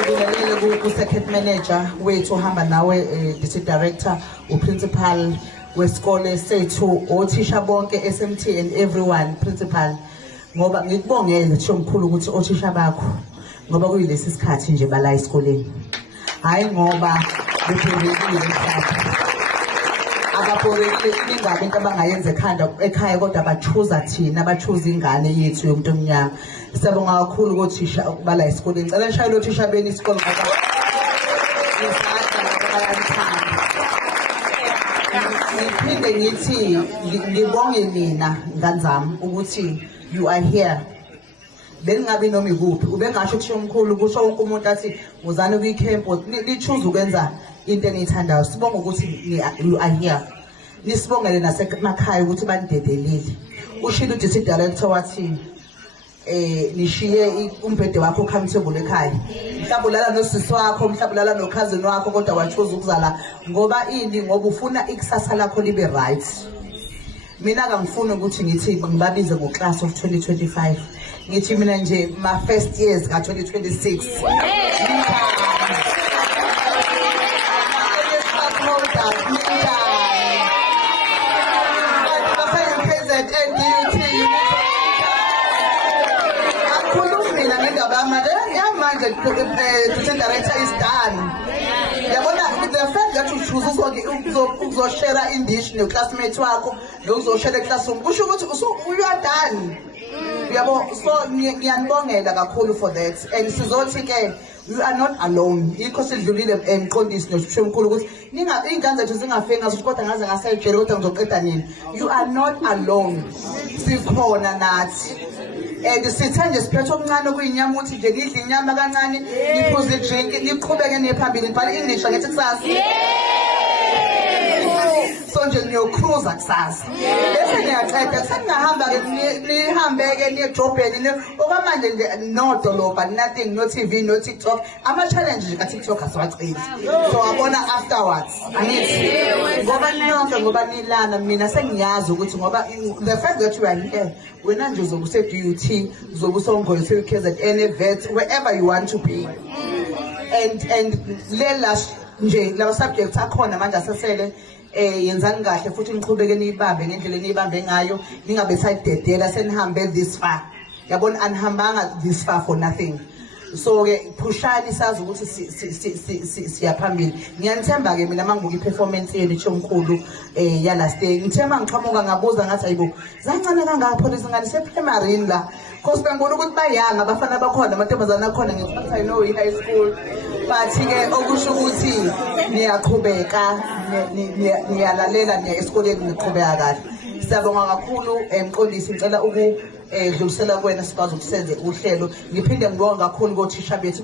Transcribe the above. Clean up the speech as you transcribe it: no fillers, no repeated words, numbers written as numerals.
ngibingelele ku-circuit manager wethu ohamba nawe district director, uprincipal wesikole sethu, othisha bonke SMT and everyone, principal. Ngoba ngikubongele thisha omkhulu ukuthi othisha bakho ngoba kuyilesi sikhathi nje bala esikoleni. Hayi ngoba bephendekile mhlawumbe. Ababorekile ingabe into abangayenza ekhaya kodwa bachuza thina, bachuza ingane yethu yomuntu omnyama. Siyabonga kakhulu kothisha ukubala esikoleni. Ngicela nishayele othisha beni isikole ngoba ngiphinde ngithi ngibonge nina ngane zami ukuthi you are here. Bengabi noma ikuphi ubengasho kusho omkhulu kusho wonke umuntu athi uzane kwi-camp lichoose ukwenza into eniyithandayo. Sibonga ukuthi you are here. Nisibongele nasemakhaya ukuthi banidedelile. Ushilo district director wathi nishiye umbhede wakho comfortable ekhaya. Mhlawumbe ulala nosisi wakho, mhlawumbe ulala nokhazini wakho kodwa wachoose ukuzala ngoba ini ngoba ufuna ikusasa lakho libe right. Mina ngangifuna ukuthi ngithi ngibabize ngoclass of 2025. Ngithi mina nje my first years ka 2026. The director is done. The fact that you choose to share in dish no classmates wako, those share the classroom, so you are done. So ngiyabongela kakhulu for that, and sizothi ke you are not alone. Ikho sidlulile emqondisi nosho omkhulu ukuthi ingane zethu zingafeki ngazo kodwa ngaze ngasayijela kodwa ngizoqeda nini. You are not alone. Sikhona nathi. And sithande siphethe okuncane okuyinyama ukuthi nje nidle inyama kancane, niphuze drink, niqhubeke niphambili nibhala English ngethi kusasa. So nje ngiyocruisa kusasa. Bese ngiyaqeda seningahamba ke nihambe ke niyedrobheni okwamanje nje no dolobha, nothing, no TV, no TikTok. Ama challenge nje ka TikTok asiwaceli. So abona afterwards. Angithi ngoba niyonke ngoba nilana mina sengiyazi ukuthi ngoba the fact that you are here wena nje uzokuse DUT uzokusongoyo KZN vet wherever you want to be. And last nje la subjects akhona manje asesele yenzani kahle futhi niqhubeke niyibambe ngendlela eniyibambe ngayo, ningabe sayidedela senihambe this far. Yabona anihambanga this far for nothing. So ke pushani sazi ukuthi siyaphambili. Ngiyanithemba ke mina mangibuka iperformance yenu chomkhulu ya last day. Ngithemba ngiqhamuka ngabuza ngathi ayibo zancane kangaka police ngani seprimary la. Cause bengibona ukuthi bayanga abafana bakhona amantombazana akhona ngithi I know high school. But ke okusho ukuthi niyaqhubeka niyalalela niya esikoleni niqhubeka kahle. Siyabonga kakhulu emqondisi ngicela ukudlulisela kuwena sikwazi ukusenze uhlelo. Ngiphinde ngibonga kakhulu kothisha bethu